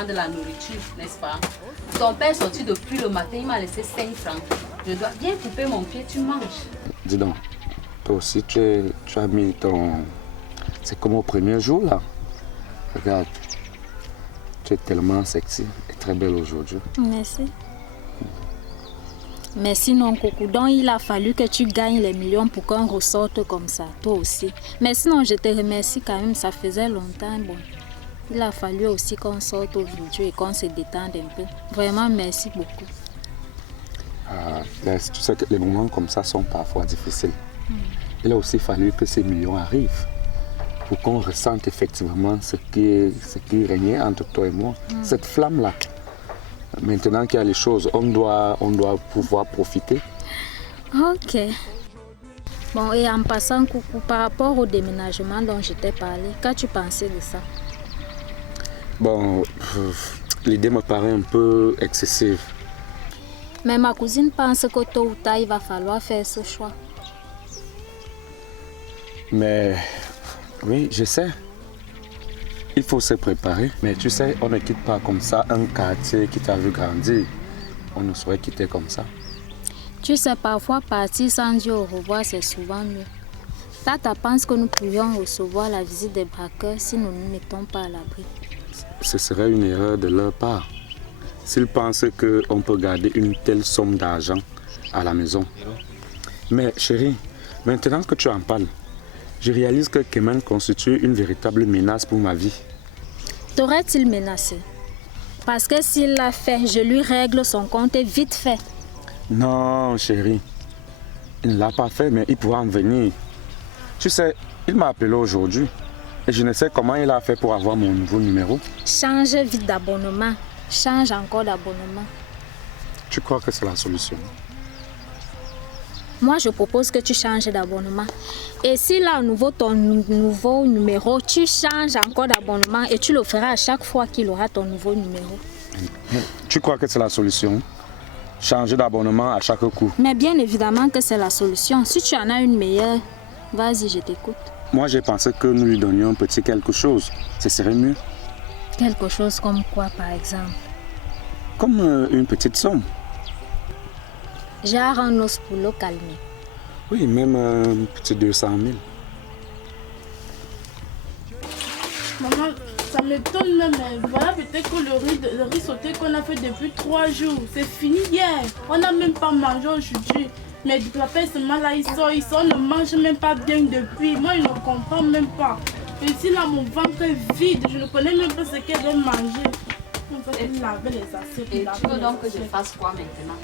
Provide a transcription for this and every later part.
vraiment de la nourriture, n'est-ce pas? Ton père est sorti depuis le matin, il m'a laissé 5 francs. Je dois bien couper mon pied, tu manges. Dis donc, toi aussi tu as mis ton... C'est comme au premier jour là. Regarde, tu es tellement sexy et très belle aujourd'hui. Merci. Mais sinon, Coco, donc il a fallu que tu gagnes les millions pour qu'on ressorte comme ça, toi aussi. Mais sinon, je te remercie quand même, ça faisait longtemps. Bon, il a fallu aussi qu'on sorte aujourd'hui et qu'on se détende un peu. Vraiment, merci beaucoup. Tu sais que les moments comme ça sont parfois difficiles. Il a aussi fallu que ces millions arrivent pour qu'on ressente effectivement ce qui régnait entre toi et moi. Cette flamme-là. Maintenant qu'il y a les choses, on doit pouvoir profiter. Ok. Bon, et en passant, Coucou, par rapport au déménagement dont je t'ai parlé, qu'as-tu pensé de ça? Bon, l'idée me paraît un peu excessive. Mais ma cousine pense que tôt ou tard, il va falloir faire ce choix. Mais oui, je sais. Il faut se préparer. Mais tu sais, on ne quitte pas comme ça un quartier qui t'a vu grandir. On ne saurait quitter comme ça. Tu sais, parfois partir sans dire au revoir, c'est souvent mieux. Tata pense que nous pourrions recevoir la visite des braqueurs si nous ne nous mettons pas à l'abri. Ce serait une erreur de leur part. S'ils pensent qu'on peut garder une telle somme d'argent à la maison. Mais chérie, maintenant que tu en parles, je réalise que Kemen constitue une véritable menace pour ma vie. T'aurait-il menacé? Parce que s'il l'a fait, je lui règle son compte vite fait. Non, chérie. Il ne l'a pas fait, mais il pourra en venir. Tu sais, il m'a appelé aujourd'hui. Et je ne sais comment il a fait pour avoir mon nouveau numéro. Change vite d'abonnement. Change encore d'abonnement. Tu crois que c'est la solution? Moi, je propose que tu changes d'abonnement. Et s'il a à nouveau ton nouveau numéro, tu changes encore d'abonnement et tu le feras à chaque fois qu'il aura ton nouveau numéro. Tu crois que c'est la solution? Changer d'abonnement à chaque coup? Mais bien évidemment que c'est la solution. Si tu en as une meilleure, vas-y, je t'écoute. Moi, j'ai pensé que nous lui donnions un petit quelque chose. Ce serait mieux. Quelque chose comme quoi, par exemple? Comme une petite somme. Genre un os pour le calmer. Oui, même un petit 200 000. Maman, ça m'étonne même. Voilà peut-être que le riz sauté qu'on a fait depuis 3 jours, c'est fini hier. On n'a même pas mangé aujourd'hui. Mais du papa seulement là, il sort, on ne mange même pas bien depuis. Moi, je ne comprends même pas. Et ici, là, mon ventre est vide. Je ne connais même pas ce qu'elle doit manger. Et tu veux donc que je fasse quoi maintenant?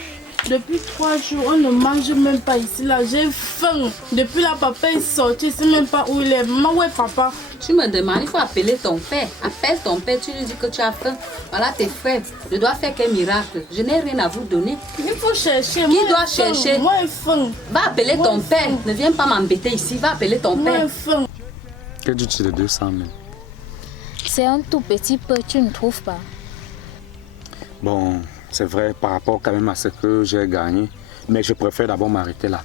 Depuis 3 jours, on ne mange même pas ici là. J'ai faim. Depuis là, papa est sorti. Je ne sais même pas où il est. Maman, où est papa? Tu me demandes, il faut appeler ton père. Appelle ton père, tu lui dis que tu as faim. Voilà tes frères. Je dois faire quel miracle? Je n'ai rien à vous donner. Il faut chercher. Qui doit chercher? Moi, j'ai faim. Va appeler ton père. Ne viens pas m'embêter ici. Va appeler ton Moi, père. j'ai faim. Que dis-tu de 200 000? C'est un tout petit peu, tu ne trouves pas? Bon, c'est vrai par rapport quand même à ce que j'ai gagné. Mais je préfère d'abord m'arrêter là.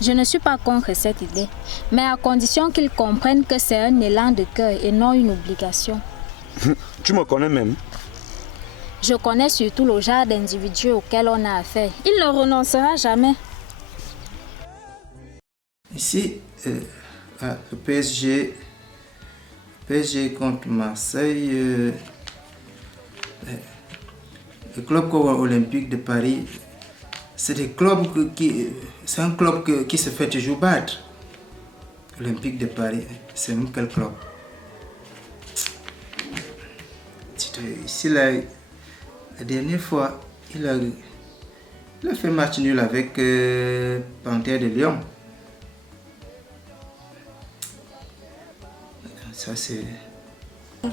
Je ne suis pas contre cette idée, mais à condition qu'ils comprennent que c'est un élan de cœur et non une obligation. Tu me connais même? Je connais surtout le genre d'individu auquel on a affaire. Il ne renoncera jamais. Ici, le PSG contre Marseille, le club olympique de Paris, c'est un club qui se fait toujours battre. Olympique de Paris, c'est même quel club? Ici, la dernière fois, il a fait match nul avec Panthère de Lyon. Ça, c'est...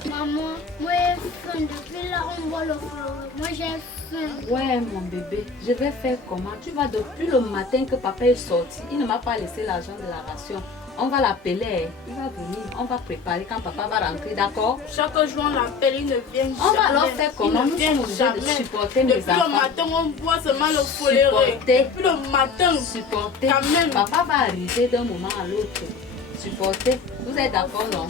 Maman, moi j'ai faim. Depuis là, on voit le fleur. Moi j'ai faim. Ouais, mon bébé, je vais faire comment? Tu vois, depuis le matin que papa est sorti, il ne m'a pas laissé l'argent de la ration. On va l'appeler, il va venir, on va préparer quand papa va rentrer, d'accord? Chaque jour on l'appelle, il ne vient jamais. On va alors faire comment? Nous sommes obligés de supporter nos enfants. Depuis le matin, on voit seulement le foléré. Depuis le matin, supporter. Quand même. Papa va arriver d'un moment à l'autre. Supporter. Vous êtes d'accord, non?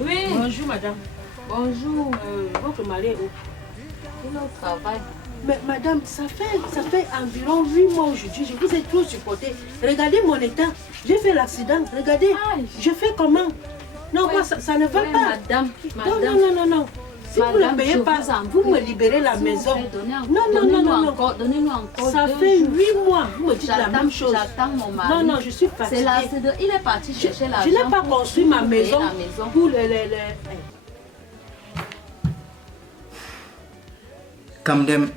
Oui. Bonjour madame. Bonjour. Votre mari est où? Il est au travail. Mais madame, ça fait environ 8 mois aujourd'hui. Je vous ai trop supporté. Regardez mon état. J'ai fait l'accident. Regardez. Aïe. Je fais comment? Non, Ouais. moi, ça ne va Ouais, pas. madame. Non. Si vous ne payez pas, vous me libérez la maison. Non. Donnez-nous encore. Ça 2 fait jours. 8 mois. Vous me dites la J'attends- même chose. J'attends mon mari. Non, je suis fatiguée. Il est parti chercher l'argent. Je n'ai pas pour- construit ma pour payer maison la maison. pour les... Kamdem,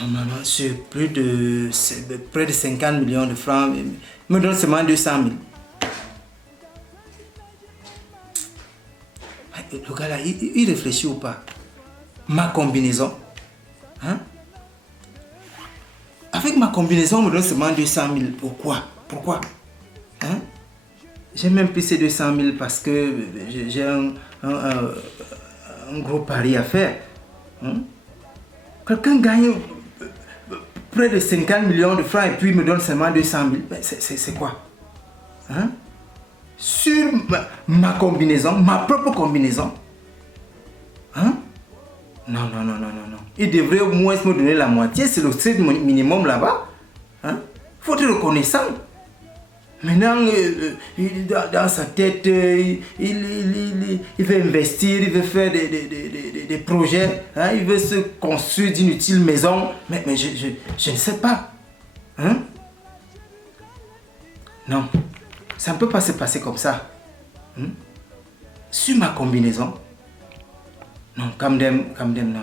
normalement, c'est près de 50 millions de francs. Il me donne seulement 200 000. Le gars là, il réfléchit ou pas? Ma combinaison. Hein? Avec ma combinaison, on me donne seulement 200 000. Pourquoi? Hein? J'ai même pris ces 200 000 parce que j'ai un gros pari à faire. Hein? Quelqu'un gagne près de 50 millions de francs et puis me donne seulement 200 000. C'est quoi? Hein? Sur ma combinaison, ma propre combinaison. Hein? Non. Il devrait au moins me donner la moitié, c'est le strict minimum là-bas. Hein? Faut être reconnaissant. Maintenant, dans sa tête, il veut investir, il veut faire des projets, hein? Il veut se construire d'inutiles maisons. Mais je ne sais pas. Hein? Non, ça ne peut pas se passer comme ça. Hein? Sur ma combinaison. Non, Kamdem, non.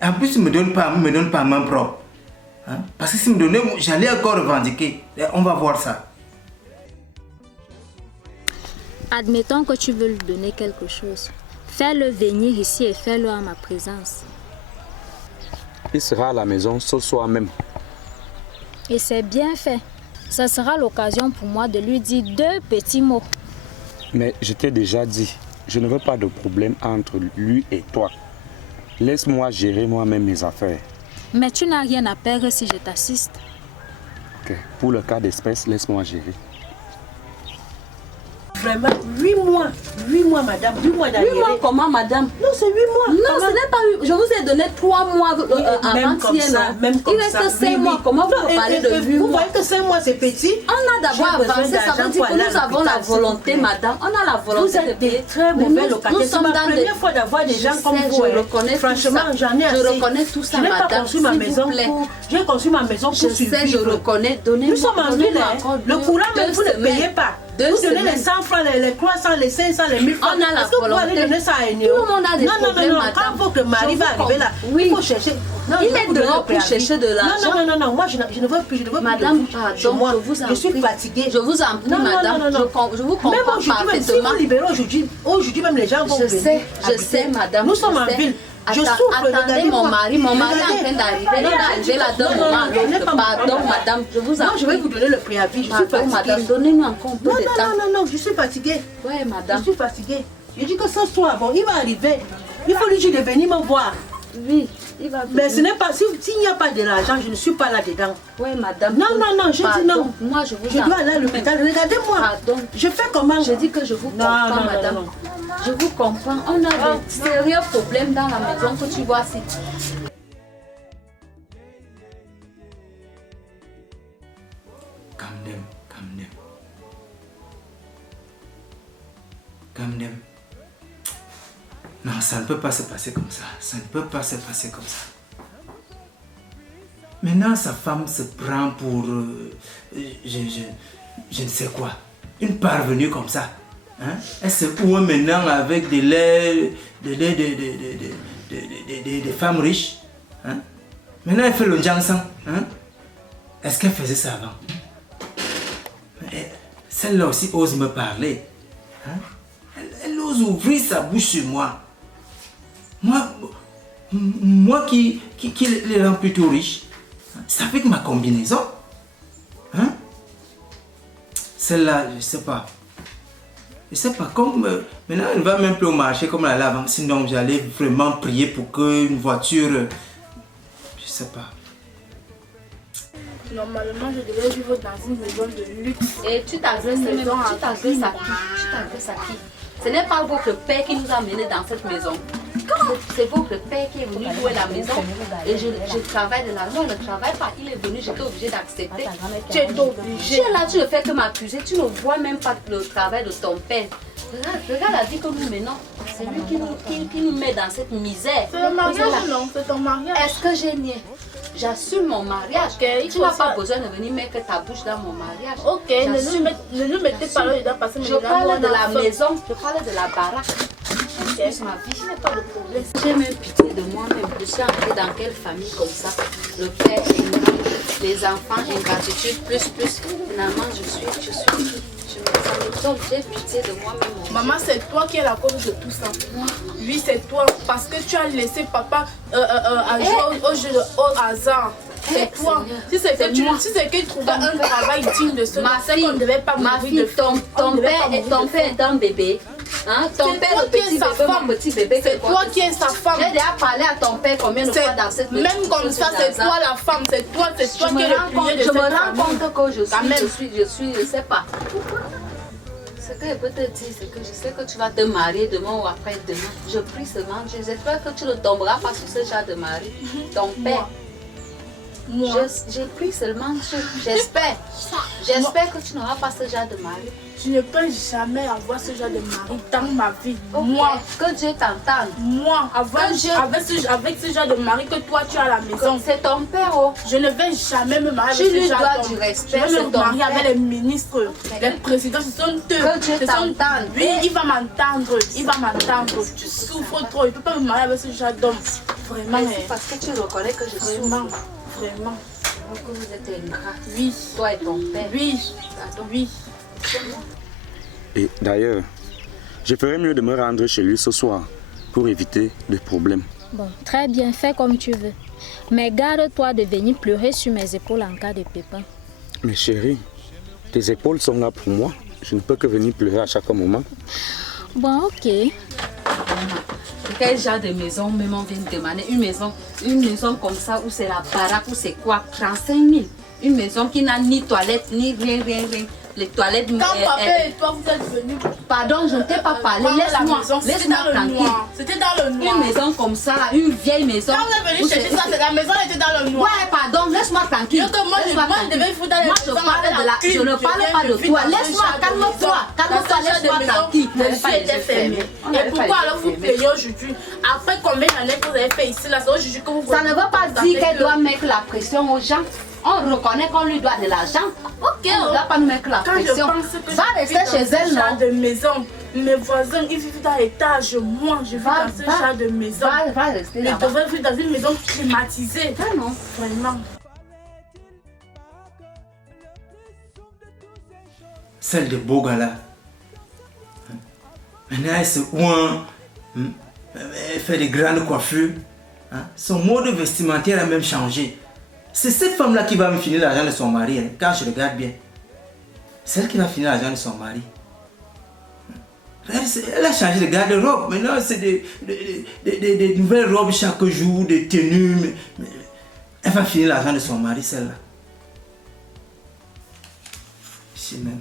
En plus, il ne me donne pas main propre. Hein? Parce que s'il me donnait, j'allais encore revendiquer. On va voir ça. Admettons que tu veux lui donner quelque chose. Fais-le venir ici et fais-le en ma présence. Il sera à la maison ce soir même. Et c'est bien fait. Ça sera l'occasion pour moi de lui dire 2 petits mots. Mais je t'ai déjà dit, je ne veux pas de problème entre lui et toi. Laisse-moi gérer moi-même mes affaires. Mais tu n'as rien à perdre si je t'assiste. Ok. Pour le cas d'espèce, laisse-moi gérer. Vraiment, 8 mois, madame. 8 mois 8 d'arriéré. mois comment, madame? Non, c'est 8 mois. Non, Comment? ce n'est pas 8. Je vous ai donné 3 mois Même comme avant-hier. ça, même comme Il reste ça. 5 mois. Comment vous Non, parlez de 8 vous mois? voyez que 5 mois, c'est petit. On a d'abord J'ai besoin avancé, ça d'argent veut dire pour que aller à nous avons la l'hôpital, s'il vous volonté, plaît. madame. On a la Vous volonté de êtes payer. des très Mais mauvais nous locataires. C'est sommes ma dans première fois d'avoir des gens comme vous. Je reconnais tout Franchement, ça. j'en ai assez. Je reconnais tout ça, Je n'ai pas madame. construit ma s'il vous maison plaît. pour... J'ai construit ma maison pour Je sais, je survivre. reconnais. Donnez-moi Nous sommes en ville, donnez-moi hein. encore Le courant, même vous ne semaines. payez pas. 2 Vous donnez les semaines. 100 francs, les 300, les 500, les 1000 francs. On a la Est-ce que vous allez volonté. donner ça à une Tout le monde a des problèmes, non. madame. Quand votre mari Je va vous arriver là, oui. il faut chercher. Non, Il je vais est vous donner dehors le pour préavis. chercher de l'argent. Non, moi je ne veux plus, Madame, de pardon, chez moi. je vous en suis prie. fatiguée. Je vous en prie, Non, madame. Je vous Même comprends aujourd'hui, même si parfaitement. vous libérez aujourd'hui même les gens vont Je venir sais, habiter. madame. Nous sommes je en sais. ville. Je Attends, souffre, attendez regardez-moi. mon mari est en Regardez. train d'arriver. Il est arrivé là d'un Non, moment à ce n'est l'autre. pas mon Pardon, problème. madame, je vous en Non, je vais prie. vous donner le préavis. Je suis Pardon, fatiguée. madame, donnez-nous encore un peu de temps. Non, je suis fatiguée. Oui, Je madame. suis fatiguée. Je dis que ce soir, bon, il va arriver. Il faut lui dire de venir me voir. Oui, il va Mais venir. ce n'est pas, s'il n'y a pas de l'argent, je ne suis pas là-dedans. Oui, madame. Non, je dis Pardon, non. Moi, je vous Je en dois aller à prie. l'hôpital. Regardez-moi. Pardon. Je fais comment? Je dis que je vous Non, comprends, non, madame. non. Je vous comprends. On a de sérieux problèmes dans la maison que tu vois ici. Kamdem. Non, ça ne peut pas se passer comme ça. Ça ne peut pas se passer comme ça. Maintenant, sa femme se prend pour... je ne sais quoi. Une parvenue comme ça. Hein? Elle se voit maintenant avec des femmes riches. Hein? Maintenant, elle fait le jansan. Hein? Est-ce qu'elle faisait ça avant? Celle-là aussi ose me parler. Hein? Elle ose ouvrir sa bouche sur moi. Moi qui les rend plutôt riches. C'est avec ma combinaison. Hein? Celle-là, je ne sais pas. Je sais pas, comme maintenant elle ne va même plus au marché comme elle allait avant. Sinon j'allais vraiment prier pour qu'une voiture... je sais pas. Normalement, je devais vivre dans une maison de luxe. Et tu t'adresses à qui? Ce n'est pas votre père qui nous a menés dans cette maison. C'est votre père qui est venu louer la maison. Et je travaille de l'argent, je ne travaille pas. Il est venu, j'étais obligée d'accepter. Tu es obligée. Tu es là, tu ne fais que m'accuser. Tu ne vois même pas le travail de ton père. Regarde la vie que nous menons. C'est lui qui nous met dans cette misère. C'est le mariage, non? C'est ton mariage. Est-ce que j'ai nié? J'assume mon mariage. Okay, tu n'as pas besoin de venir mettre ta bouche dans mon mariage. Ok, ne nous mettez pas là dedans parce que je parle de la maison, je parle de la baraque. Okay. Ma vie, ce n'est pas le problème. J'ai même pitié de moi-même. Je suis entrée dans quelle famille comme ça? Le père est ingrat, les enfants ingratitude, plus. Finalement, j'ai pitié de moi-même. Maman, c'est toi qui es la cause de tout ça. Oui, c'est toi. Parce que tu as laissé papa au hasard. C'est toi. Si c'est que tu trouvais un travail digne de ce c'est qu'on ne devait pas mourir de faim. Ton père est un bébé. Hein? Ton père, le petit bébé, c'est toi qui es sa femme. J'ai déjà parlé à ton père combien de fois dans cette maison. Même comme ça, c'est toi la femme. C'est toi qui es le pilier de cette famille. Je me rends compte que je sais pas. Ce que je peux te dire, c'est que je sais que tu vas te marier demain ou après-demain. Je prie seulement, j'espère que tu ne tomberas pas sur ce genre de mari. Ton père. Je prie seulement, j'espère que tu n'auras pas ce genre de mari. Tu ne peux jamais avoir ce genre de mari dans ma vie. Okay. Moi, que Dieu t'entende. Moi, avec ce genre de mari que toi tu as à la maison. C'est ton père. Oh. Je ne vais jamais me marier avec ce genre d'homme. Tu lui dois du respect. Je vais me marier avec les ministres, les présidents. Ce sont eux. Que Dieu t'entende. Oui, il va m'entendre. Tu souffres trop. Il ne peut pas me marier avec ce genre d'homme. Vraiment. C'est parce que tu reconnais que je suis vraiment. Que vous êtes ingrat. Oui. Toi et ton père. Oui. Oui. Et d'ailleurs, je ferais mieux de me rendre chez lui ce soir pour éviter des problèmes. Bon, très bien, fais comme tu veux. Mais garde-toi de venir pleurer sur mes épaules en cas de pépin. Mais chérie, tes épaules sont là pour moi. Je ne peux que venir pleurer à chaque moment. Bon, ok. Quel genre de maison même on vient de demander? Une maison comme ça où c'est la baraque, où c'est quoi? 35 000. Une maison qui n'a ni toilette, ni rien. Les toilettes... Quand papa et toi vous êtes venus... Pardon, je ne t'ai pas parlé. Laisse-moi tranquille. C'était dans le noir. Une maison comme ça, une vieille maison. Quand vous êtes venu chercher ça, la maison était dans le noir. Ouais, pardon, laisse-moi tranquille. Moi, je devais foutre dans les maisons. Je ne parle pas de toi. Laisse-moi, calme-toi. Calme-toi, laisse-moi tranquille. Et pourquoi alors vous payez aujourd'hui? Après combien d'années que vous avez fait ici, là, c'est aujourd'hui que vous... Ça ne veut pas dire qu'elle doit mettre la pression aux gens. On reconnaît qu'on lui doit de l'argent. Ok, on ne doit pas nous mettre la pression. Va rester chez elle, non? De maison. Mes voisins, ils vivent dans l'étage. Moi, je vis dans ce genre de maison. Va rester là. Ils devraient vivre dans une maison climatisée. Ah non. Vraiment. Celle de Bogala. Maintenant, elle se ouin. Elle fait des grandes coiffures. Son mode vestimentaire a même changé. C'est cette femme-là qui va me finir l'argent de son mari, hein, quand je regarde bien. C'est elle qui va finir l'argent de son mari. Elle a changé de garde-robe. Maintenant, c'est des nouvelles robes chaque jour, des tenues. Mais elle va finir l'argent de son mari, celle-là. Ici même.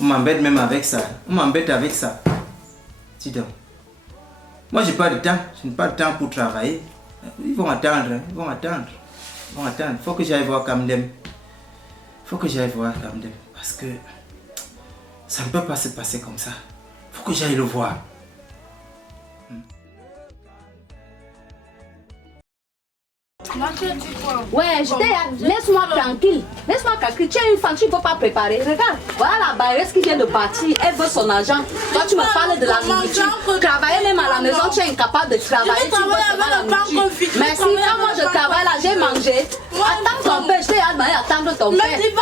On m'embête même avec ça. On m'embête avec ça. Dis donc. Moi, j'ai pas de temps. Je n'ai pas de temps pour travailler. Ils vont attendre. Ils vont attendre. Il faut que j'aille voir Kamdem. Parce que ça ne peut pas se passer comme ça. Il faut que j'aille le voir. Ouais, laisse-moi tranquille. Tu es une femme, tu ne peux pas préparer. Regarde, voilà la bailleuse qui vient de partir. Elle veut son argent. Toi, tu me parles de la nourriture. Travailler même à la maison, tu es incapable de travailler. Tu veux seulement la nourriture. Merci, quand moi je travaille là, j'ai mangé. Attends ton père, je t'ai demandé d'attendre ton père. C'est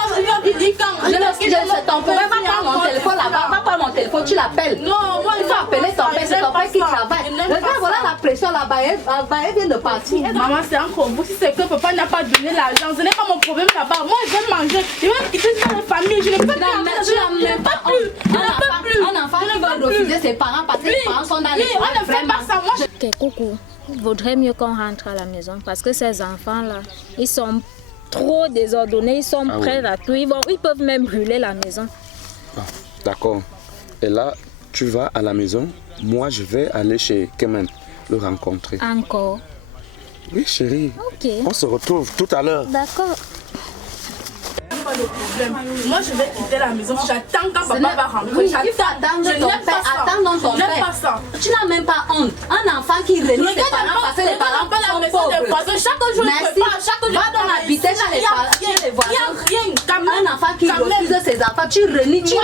ton père. Va prendre mon téléphone là-bas. Va prendre mon téléphone, tu l'appelles. Non, il faut appeler ton père. C'est ton père qui travaille. Regarde, voilà la pression là-bas, elle vient de partir. Maman, c'est encore vous. Si c'est que papa n'a pas donné l'argent, ce n'est pas mon problème là-bas. Moi, je vais manger. Je vais quitter la famille. Je ne peux plus. Je ne peux plus. Je ne peux plus. Un enfant qui va refuser ses parents parce que ses parents sont dans les on ne fait pas ça. Moi, Ok, coucou. Il vaudrait mieux qu'on rentre à la maison parce que ces enfants-là, ils sont trop désordonnés, ils sont prêts à tout. Ils peuvent même brûler la maison. Ah, d'accord. Et là, tu vas à la maison. Moi, je vais aller chez Kemen, le rencontrer. Encore? Oui, chérie. Ok. On se retrouve tout à l'heure. D'accord. pas de problème. Moi, je vais quitter la maison. J'attends quand papa va rentrer. Oui, il faut attendre ton père. Attends ton père. Pas ça. Tu n'as même pas honte. Un enfant qui renie ses parents parce que les parents sont pauvres. Chaque jour, Merci. Va dans l'habiter chez les voisins. Un enfant qui refuse ses enfants, tu renies toi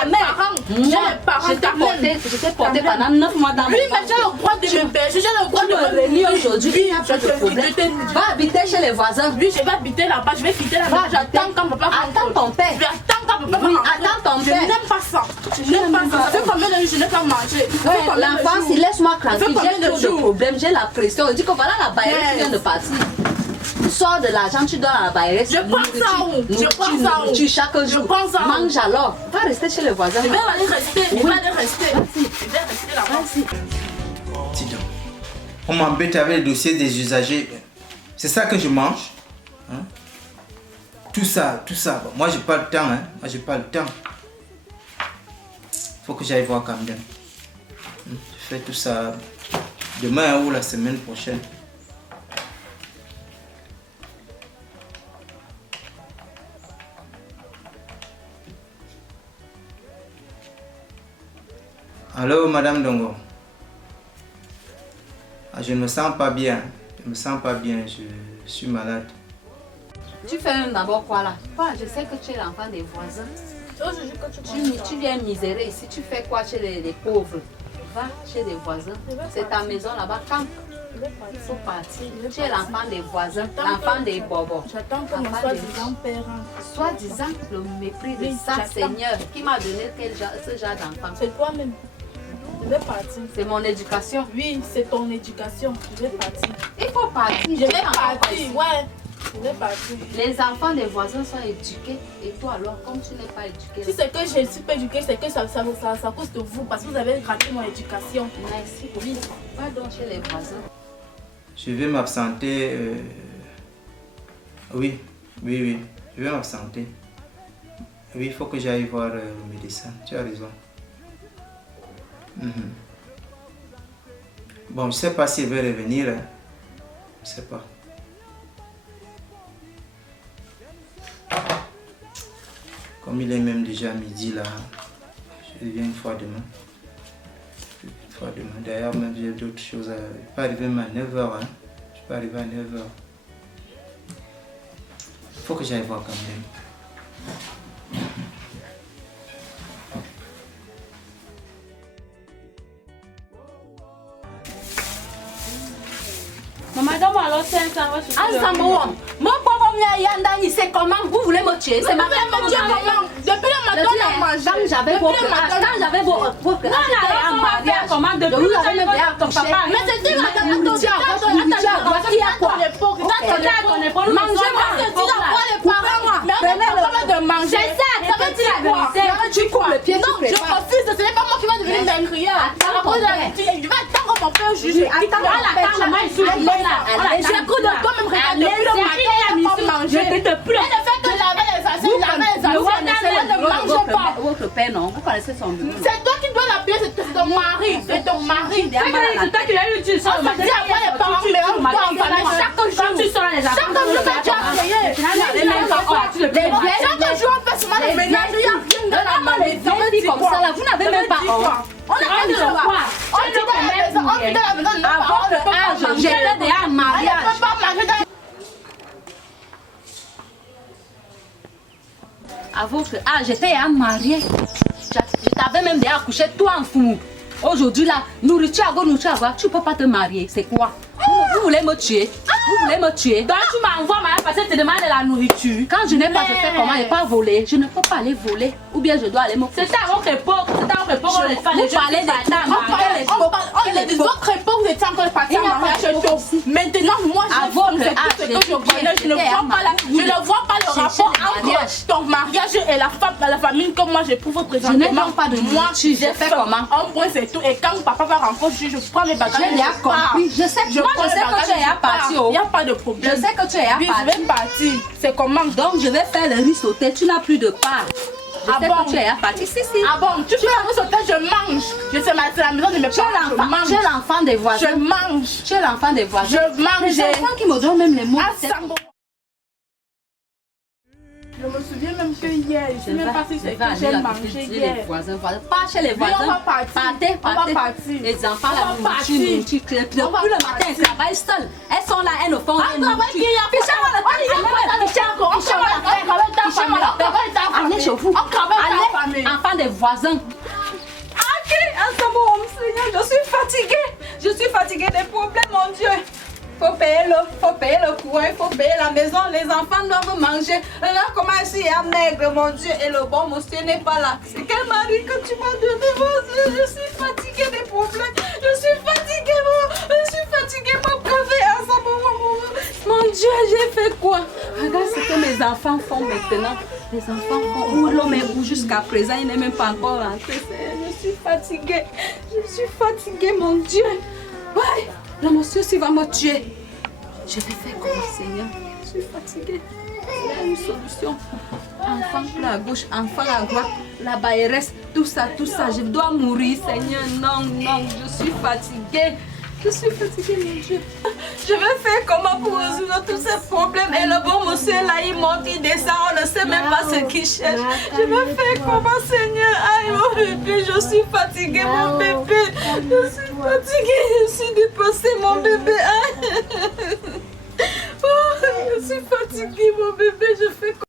ta mère. Je t'ai porté pendant 9 mois dans mon ventre. Oui, mais j'ai le droit de me pêcher. J'ai le droit de me renier aujourd'hui. Il n'y a pas de problème. Va habiter chez les voisins. Oui, je vais habiter là-bas. Je vais quitter la maison. J'attends quand papa va rentrer. Attends ton père. Je vais attendre quand papa va rentrer. Attends ton père. Je n'aime pas ça. Je n'aime pas ça. Ça fait combien de jours je n'ai pas mangé? L'enfant, laisse-moi tranquille. J'ai trop de problèmes. J'ai la pression. On dit que voilà la bailleuse qui vient de partir. Tu sors de l'argent, tu donnes à la bailleuse. Je prends ça où? Je prends ça où? Tu chaque jour. Je prends ça où? Mange alors. Va rester chez les voisins. Je vais aller rester. Je vais aller rester. Je vais rester là-bas. Dis donc. On m'embête avec le dossier des usagers. C'est ça que je mange. Hein? Tout ça. Bon, moi, j'ai pas le temps. Hein? Moi, j'ai pas le temps. Faut que j'aille voir Camden. Je fais tout ça demain ou la semaine prochaine. Allô, Madame Dongo. Ah, je ne me sens pas bien. Je me sens pas bien. Je suis malade. Tu fais d'abord quoi là? Je sais que tu es l'enfant des voisins. Tu viens misérer ici. Tu fais quoi chez les pauvres? Va chez les voisins. C'est ta maison là-bas. Quand il faut partir. Tu es l'enfant des voisins, l'enfant des bobos. J'attends que mon soi-disant père rentre. Soi-disant le mépris de ça, Seigneur, qui m'a donné ce genre d'enfant. C'est toi-même. Je vais partir. C'est mon éducation. Oui, c'est ton éducation. Je vais partir. Il faut partir. Je vais partir, ouais. Je vais partir. Les enfants des voisins sont éduqués. Et toi alors, comme tu n'es pas éduqué. Si c'est que je ne suis pas éduquée, c'est que ça cause de vous. Parce que vous avez raté mon éducation. Merci. Oui. Va donc chez les voisins. Je vais m'absenter. Oui. Je vais m'absenter. Oui, il faut que j'aille voir le médecin. Tu as raison. Bon, je ne sais pas s'il va revenir. Hein. Je ne sais pas. Comme il est même déjà midi là, je reviens une fois demain. D'ailleurs, même j'ai d'autres choses. Je ne peux pas arriver même à 9h. Hein. Je peux arriver à 9h. Il faut que j'aille voir quand même. Maman, alors c'est un c'est comment vous voulez me tuer? C'est ma femme qui m'a depuis le matin, on a mangé. Quand j'avais votre comment depuis vous avez même bien ton papa. Mais c'était ma tante qui a quoi? Manger. C'est ça, ça veut dire quoi? Tu cours le pied, non, je refuse, ce n'est pas moi qui va devenir meurtrière. Je vais attendre mon père juge. J'ai cru de toi-même regarder depuis le matin, elle n'a pas mangé. Elle ne fait que laver les assiettes, elle ne mange pas. Votre père, non, vous connaissez son bureau. C'est toi qui dois l'appeler, c'est ton mari. C'est ton mari. C'est toi qui l'as eu, tu sors. On se dit après les parents, mais on doit en parler chaque jour. Quand tu sors les enfants, chaque jour, tu as payé. Chaque jour, on fait seulement le ménage. Il y a rien de la maison. Comme ça, là, vous n'avez même pas honte. On a fait de quoi? On dit dans la maison, on dit dans la maison, à votre âge, j'étais déjà en mariage. On ne peut pas manger dans À votre âge, j'étais déjà mariée. Je t'avais même déjà accouché, toi en fou. Aujourd'hui là, nourriture à gauche, nourriture à droite, tu ne peux pas te marier. C'est quoi? Vous voulez me tuer? Vous voulez me tuer? Donc tu m'envoies madame parce que tu demandes de la nourriture. Quand je n'ai pas fait comment, je n'ai pas volé. Je ne peux pas aller voler. Ou bien je dois aller me c'est à votre époque, on les femmes. Vous parlez des autres époques, les autres époques, vous étiez encore que je connais, je ne vois pas le rapport entre ton mariage et la famille que moi j'éprouve présentement. Je ne vends pas de moi, j'ai fait comment? Un point c'est tout. Et quand papa va rencontrer, je prends mes bagages. Je l'ai compris. Je sais que tu es parti. Il n'y a pas de problème. Je sais que tu es parti. Je vais partir. C'est comment? Donc je vais faire le riz sauté. Tu n'as plus de part. Je sais que tu es parti. Si. Ah bon, tu fais le riz sauté, je mange. Je sais, c'est la maison de mes parents. Tu es l'enfant des voisins. Je mange. Tu es l'enfant des voisins. Je mange. Les enfants qui me donnent même les mots. Je me souviens même que hier, je ne sais même pas si c'est que j'ai mangé hier. Les voisins, pas chez les voisins. On va partir. Partez. Les enfants là, depuis le matin, elles travaillent seules. Elles sont là, elles ne font rien. Allez chez vous. Allez, enfants des voisins. Je suis fatiguée des problèmes, mon Dieu. Faut payer le courant, il faut payer la maison, les enfants doivent manger. Là, comment je suis maigre, mon Dieu, et le bon monsieur n'est pas là. C'est quel mari que tu m'as donné, mon Dieu? Je suis fatiguée des problèmes. Je suis fatiguée, mon préfet, mon Dieu, j'ai fait quoi? Regarde ce que mes enfants font maintenant. Les enfants font où l'homme est où jusqu'à présent, il n'est même pas encore rentré. Je suis fatiguée, mon Dieu. Ouais. Le monsieur s'il va me tuer. Je vais faire comment, Seigneur? Je suis fatiguée. Il y a une solution. Enfant là à gauche, enfant à droite, la bailleresse, tout ça. Je dois mourir, Seigneur. Non, je suis fatiguée. Mon Dieu. Je vais faire comment pour résoudre tous ces problèmes? Et le bon monsieur là, il monte, il descend, on ne sait même pas ce qu'il cherche. Je vais faire comment, Seigneur? Aïe, mon bébé, je suis fatiguée, mon bébé. Je suis fatiguée, je suis dépassée, mon bébé. Oh, je suis fatiguée, mon bébé, je fais comment?